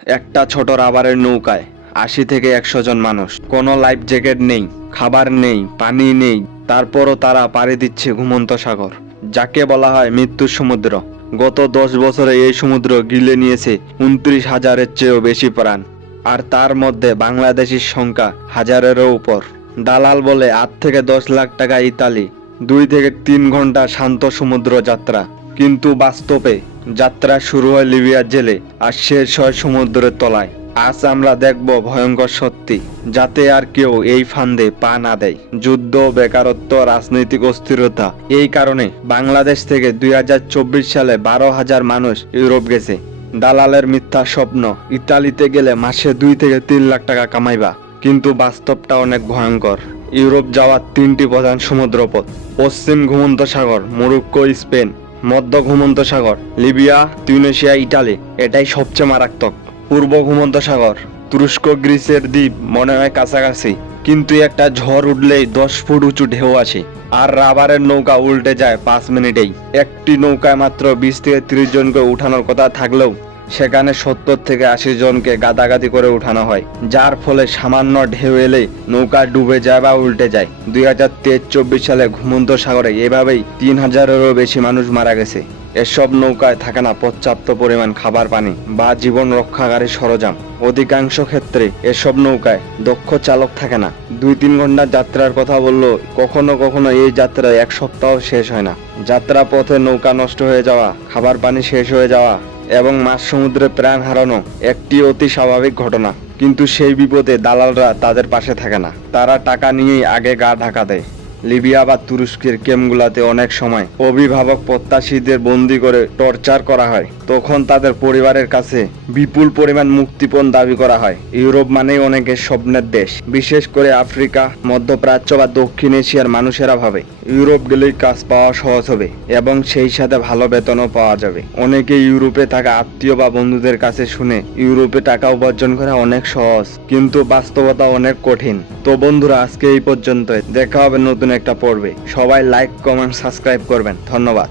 একটা ছোট রাবারের নৌকায় ৮০ থেকে ১০০ জন মানুষ। কোনো লাইফ জ্যাকেট নেই, খাবার নেই, পানি নেই। তারপরও তারা পাড়ি দিচ্ছে ঘুমন্ত সাগর, যাকে বলা হয় মৃত্যুর সমুদ্র। গত ১০ বছরে এই সমুদ্র গিলে নিয়েছে ২৯,০০০-এর চেয়েও বেশি প্রাণ। আর তার মধ্যে বাংলাদেশির সংখ্যা হাজারেরও উপর। দালাল বলে ৮ থেকে ১০ লাখ টাকা ইতালি, ২ থেকে ৩ ঘন্টা শান্ত সমুদ্র যাত্রা। কিন্তু বাস্তবে যাত্রা শুরু হয় লিবিয়ার জেলে আর শেষ হয় সমুদ্রের তলায়। আজ আমরা দেখব ভয়ঙ্কর সত্যি, যাতে আর কেউ এই ফান্দে পা না দেয়। যুদ্ধ, বেকারত্ব, রাজনৈতিক অস্থিরতা, এই কারণে বাংলাদেশ থেকে ২০২৪ সালে ১২,০০০ মানুষ ইউরোপ গেছে। দালালের মিথ্যা স্বপ্ন, ইতালিতে গেলে মাসে ২ থেকে ৩ লাখ টাকা কামাইবা। কিন্তু বাস্তবটা অনেক ভয়ঙ্কর। ইউরোপ যাওয়ার ৩টি প্রধান সমুদ্রপথ: পশ্চিম ঘুমন্ত সাগর, মরক্কো, স্পেন; মধ্য ঘুমন্ত সাগর, লিবিয়া, তিউনিসিয়া, ইটালি, এটাই সবচেয়ে মারাত্মক; পূর্ব ঘুমন্ত সাগর, তুরস্ক, গ্রিসের দ্বীপ মনে হয় কাছাকাছি, কিন্তু একটা ঝড় উঠলেই ১০ ফুট উঁচু ঢেউ আসে। আর রাবারের নৌকা উল্টে যায় ৫ মিনিটেই। একটি নৌকায় মাত্র ২০ থেকে ৩০ জনকে উঠানোর কথা থাকলেও সেখানে ৭০ থেকে ৮০ জনকে গাদাগাদি করে উঠানো হয়, যার ফলে সামান্য ঢেউ এলে নৌকা ডুবে যায় বা উল্টে যায়। ২০২৩-২৪ সালে ঘুমন্ত সাগরে এভাবেই ৩,০০০-এরও বেশি মানুষ মারা গেছে। এসব নৌকায় থাকে না পর্যাপ্ত পরিমাণ খাবার, পানি বা জীবন রক্ষাকারী সরঞ্জাম। অধিকাংশ ক্ষেত্রে এসব নৌকায় দক্ষ চালক থাকে না। ২-৩ ঘন্টার যাত্রার কথা বললো, কখনো কখনো এই যাত্রা ১ সপ্তাহ শেষ হয় না। যাত্রা পথে নৌকা নষ্ট হয়ে যাওয়া, খাবার পানি শেষ হয়ে যাওয়া এবং মাঝ সমুদ্রে প্রাণ হারানো একটি অতি স্বাভাবিক ঘটনা। কিন্তু সেই বিপদে দালালরা তাদের পাশে থাকে না। তারা টাকা নিয়েই আগে গা ঢাকা দেয়। লিবিয়া বা তুরস্কের ক্যাম্পগুলোতে অনেক সময় অভিভাবক প্রত্যাশীদের বন্দি করে টর্চার করা হয়। তখন তাদের পরিবারের কাছে বিপুল পরিমাণ মুক্তিপণ দাবি করা হয়। ইউরোপ মানেই অনেকের স্বপ্নের দেশ, বিশেষ করে আফ্রিকা, মধ্যপ্রাচ্য বা দক্ষিণ এশিয়ার মানুষেরা ভাবে ইউরোপ গেলেই কাজ পাওয়া সহজ হবে এবং সেই সাথে ভালো বেতনও পাওয়া যাবে। অনেকে ইউরোপে থাকা আত্মীয় বা বন্ধুদের কাছে শুনে ইউরোপে টাকা উপার্জন করা অনেক সহজ, কিন্তু বাস্তবতা অনেক কঠিন। তো বন্ধুরা, আজকে এই পর্যন্তই। দেখা হবে নতুন একটা পর্বে। সবাই লাইক, কমেন্ট, সাবস্ক্রাইব করবেন। ধন্যবাদ।